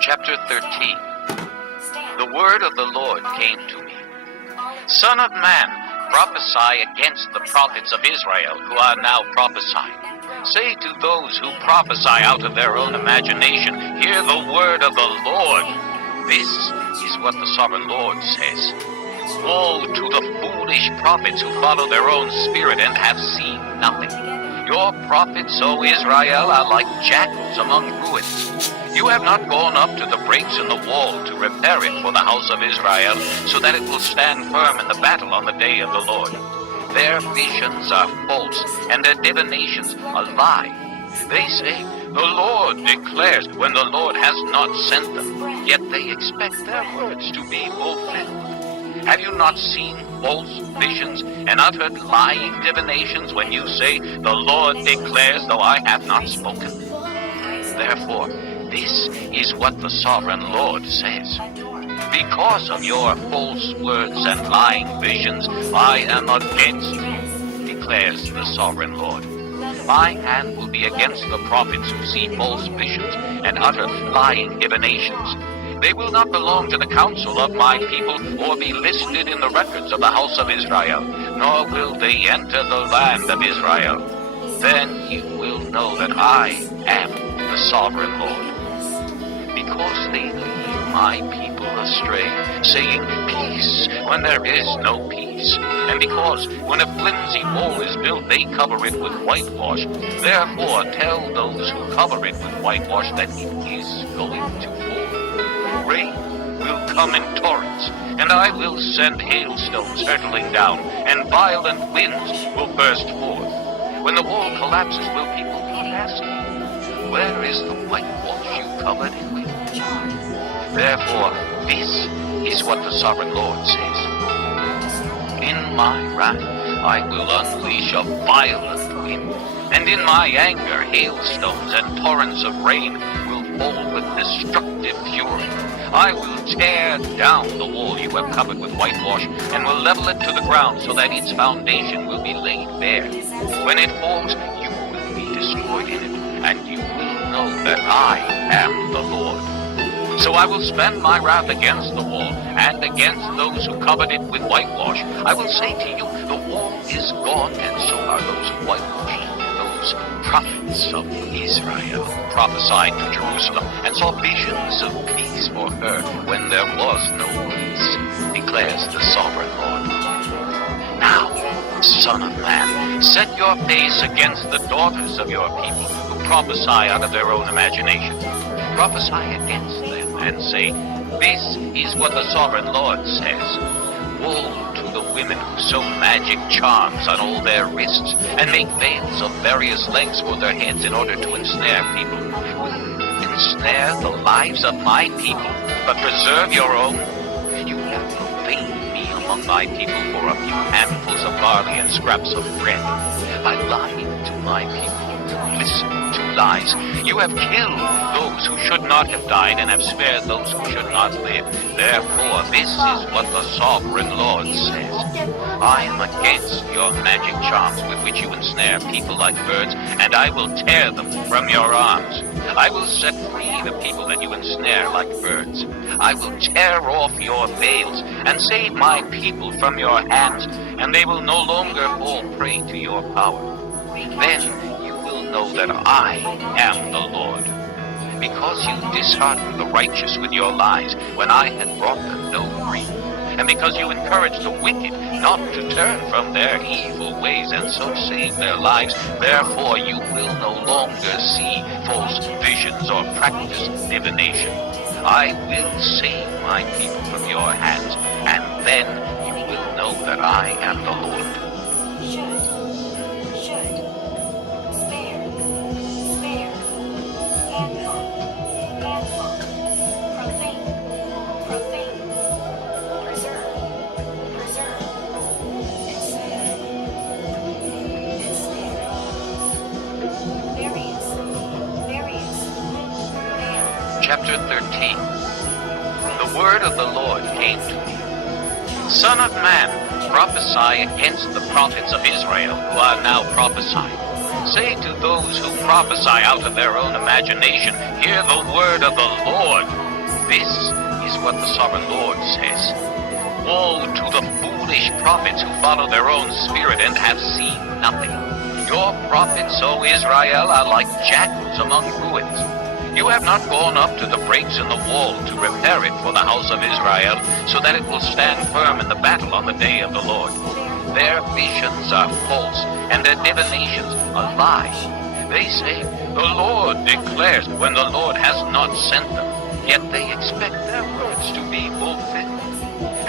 Chapter 13. The word of the Lord came to me. Son of man, prophesy against the prophets of Israel who are now prophesying. Say to those who prophesy out of their own imagination, hear the word of the Lord. This is what the sovereign Lord says. Woe to the foolish prophets who follow their own spirit and have seen nothing. Your prophets, O Israel, are like jackals among ruins. You have not gone up to the breaks in the wall to repair it for the house of Israel, so that it will stand firm in the battle on the day of the Lord. Their visions are false, and their divinations a lie. They say, the Lord declares, when the Lord has not sent them, yet they expect their words to be fulfilled. Have you not seen false visions and uttered lying divinations when you say, the Lord declares, though I have not spoken? Therefore, this is what the sovereign Lord says. Because of your false words and lying visions, I am against you, declares the sovereign Lord. My hand will be against the prophets who see false visions and utter lying divinations. They will not belong to the council of my people or be listed in the records of the house of Israel, nor will they enter the land of Israel. Then you will know that I am the sovereign Lord. Because they lead my people astray, saying peace when there is no peace. And because when a flimsy wall is built, they cover it with whitewash. Therefore tell those who cover it with whitewash that it is going to fall. Rain will come in torrents, and I will send hailstones hurtling down, and violent winds will burst forth. When the wall collapses, will people be asking, where is the whitewash you covered it with? Therefore, this is what the sovereign Lord says. In my wrath, I will unleash a violent wind, and in my anger, hailstones and torrents of rain will fall with destructive fury. I will tear down the wall you have covered with whitewash, and will level it to the ground so that its foundation will be laid bare. When it falls, you will be destroyed in it, and you will know that I am the Lord. So I will spend my wrath against the wall, and against those who covered it with whitewash. I will say to you, the wall is gone, and so are those who whitewashed. Those prophets of Israel prophesied to Jerusalem, and saw visions of peace for her when there was no peace, declares the sovereign Lord. Now, son of man, set your face against the daughters of your people, who prophesy out of their own imagination. Prophesy against them, and say, this is what the sovereign Lord says. Woe to the women who sew magic charms on all their wrists, and make veils of various lengths for their heads in order to ensnare people. Will you ensnare the lives of my people, but preserve your own? You have profaned me among my people for a few handfuls of barley and scraps of bread. By lying to my people, listen to lies. You have killed those who should not have died, and have spared those who should not live. Therefore, this is what the sovereign Lord says. I am against your magic charms with which you ensnare people like birds, and I will tear them from your arms. I will set free the people that you ensnare like birds. I will tear off your veils, and save my people from your hands, and they will no longer fall prey to your power. Then you will know that I am the Lord. Because you disheartened the righteous with your lies, when I had brought them no grief, and because you encouraged the wicked not to turn from their evil ways, and so save their lives, therefore you will no longer see false visions or practice divination. I will save my people from your hands, and then you will know that I am the Lord. Chapter 13. The word of the Lord came to me. Son of man, prophesy against the prophets of Israel who are now prophesying. Say to those who prophesy out of their own imagination, hear the word of the Lord. This is what the sovereign Lord says. Woe to the foolish prophets who follow their own spirit and have seen nothing. Your prophets, O Israel, are like jackals among ruins. You have not gone up to the breaks in the wall to repair it for the house of Israel, so that it will stand firm in the battle on the day of the Lord. Their visions are false, and their divinations a lie. They say, the Lord declares, when the Lord has not sent them, yet they expect their words to be fulfilled.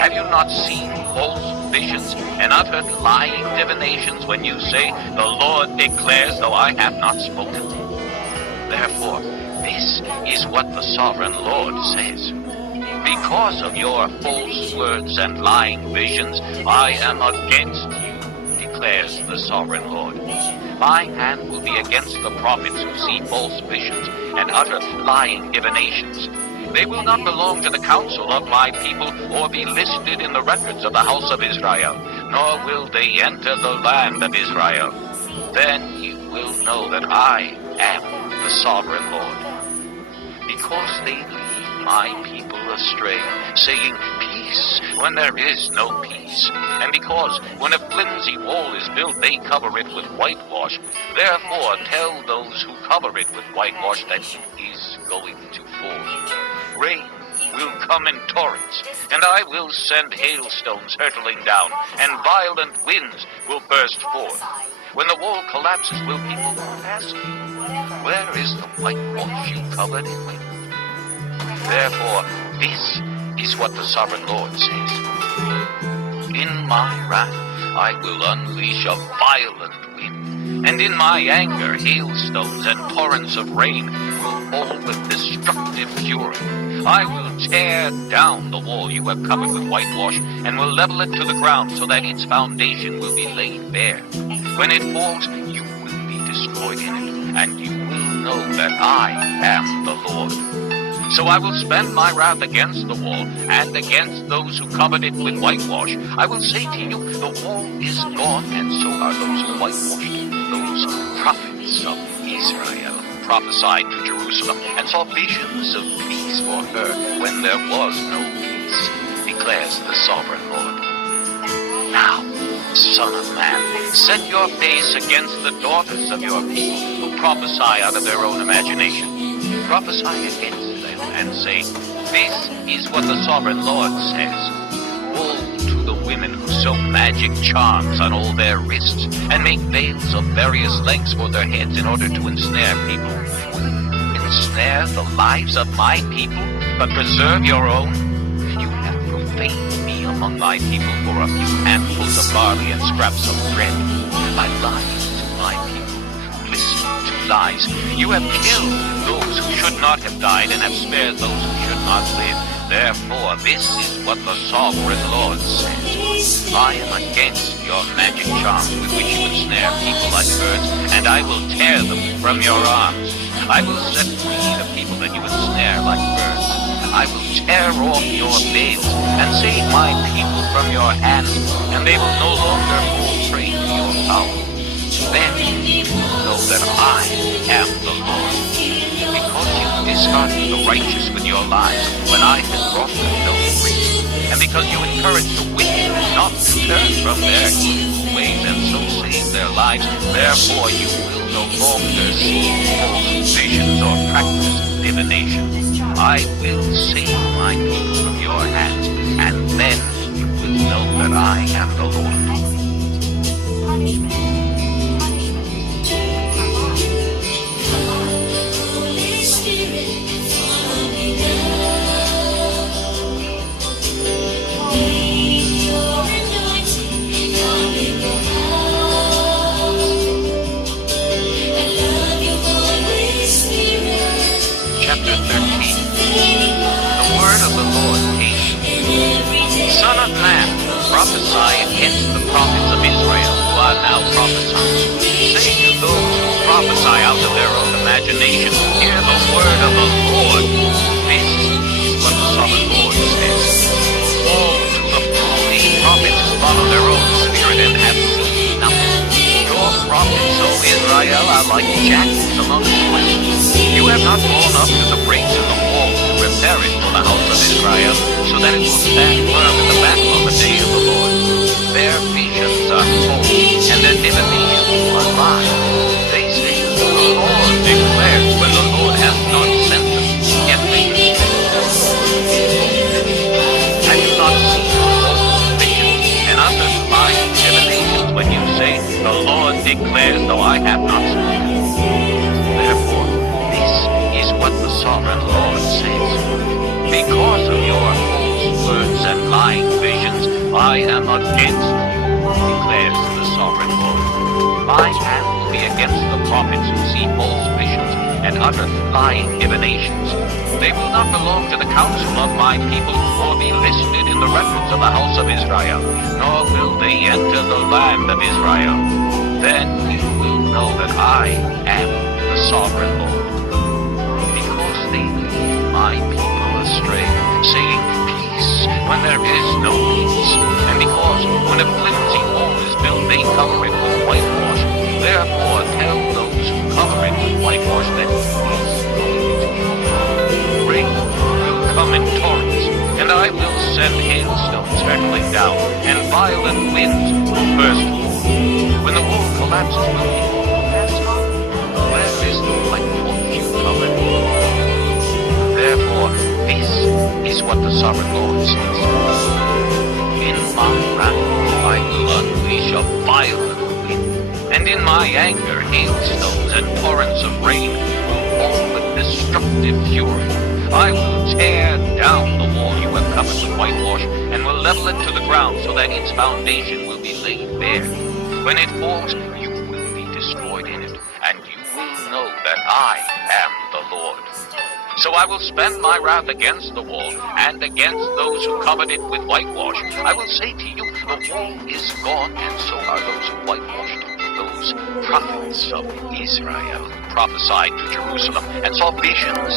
Have you not seen false visions and uttered lying divinations when you say, the Lord declares, though I have not spoken? Therefore, this is what the sovereign Lord says. Because of your false words and lying visions, I am against you, declares the sovereign Lord. My hand will be against the prophets who see false visions and utter lying divinations. They will not belong to the council of my people or be listed in the records of the house of Israel, nor will they enter the land of Israel. Then you will know that I am the sovereign Lord. Because they lead my people astray, saying peace when there is no peace, and because when a flimsy wall is built, they cover it with whitewash. Therefore tell those who cover it with whitewash that it is going to fall. Rain will come in torrents, and I will send hailstones hurtling down, and violent winds will burst forth. When the wall collapses, will people ask you, where is the whitewash you covered it with? Therefore, this is what the sovereign Lord says. In my wrath I will unleash a violent wind, and in my anger hailstones and torrents of rain will fall with destructive fury. I will tear down the wall you have covered with whitewash, and will level it to the ground so that its foundation will be laid bare. When it falls, you will be destroyed in it, and you will know that I am the Lord. So I will spend my wrath against the wall, and against those who covered it with whitewash. I will say to you, the wall is gone, and so are those who whitewashed it. Those prophets of Israel prophesied to Jerusalem, and saw visions of peace for her when there was no peace, declares the sovereign Lord. Now, Son of man, set your face against the daughters of your people who prophesy out of their own imagination. Prophesy against them and say, this is what the sovereign Lord says. Woe to the women who sew magic charms on all their wrists and make veils of various lengths for their heads in order to ensnare people. Will you ensnare the lives of my people, but preserve your own? You have profaned me among my people for a few handfuls of barley and scraps of bread. By lying to my people who listen to lies, you have killed those who should not have died and have spared those who should not live. Therefore, this is what the sovereign Lord says. I am against your magic charms with which you ensnare people like birds, and I will tear them from your arms. I will set free the people that you ensnare like birds. I will tear off your veils and save my people from your hand, and they will no longer fall prey to your power. Then you will know that I am the Lord. Because you disheartened the righteous with your lies, when I had brought them no grace, and because you encouraged the wicked not to turn from their evil ways and so save their lives, therefore you will no longer see false visions or practice divination. I will save my people from your hands, and then you will know that I am the Lord. Chapter 13. The word of the Lord came to me. Son of man, prophesy against the prophets of Israel who are now prophesying. Say to those who prophesy out of their own imagination, hear the word of the Lord. This is what the sovereign Lord says. Woe to the foolish prophets who follow their own spirit and have seen nothing. Your prophets, O Israel, are like jackals among swine. You have not gone up to the breaks in the wall to repair it for the house of Israel, so that it will stand firm in the battle on the day of the Lord. Their visions are false, and their divinations are lies. They say, the Lord declares, when the Lord has not sent them, yet they have you not seen false visions and uttered lying divinations when you say, the Lord declares, though I have not spoken? Therefore, this is what the sovereign Lord says. Because of your false words and lying visions, I am against you, declares the sovereign Lord. My hand will be against the prophets who see false visions and utter lying divinations. They will not belong to the council of my people or be listed in the records of the house of Israel, nor will they enter the land of Israel. Then you will know that I am the sovereign Lord. Because they lead my people astray, saying peace when there is no peace, and because when a flimsy wall is built, they cover it with whitewash. Therefore tell those who cover it with whitewash that peace rain will come in torrents, and I will send hailstones hurtling down, and violent winds will burst forth. When the wall collapses, will people ask, where is the whitewash you covered? Therefore, this is what the sovereign Lord says. In my wrath I will unleash a violent wind, and in my anger hailstones and torrents of rain will fall with destructive fury. I will tear down the wall you have covered with whitewash, and will level it to the ground so that its foundation will be laid bare. When it falls, you will be destroyed in it, and you will know that I am the Lord. So I will spend my wrath against the wall, and against those who covered it with whitewash. I will say to you, the wall is gone, and so are those who whitewashed it. Those prophets of Israel who prophesied to Jerusalem and saw visions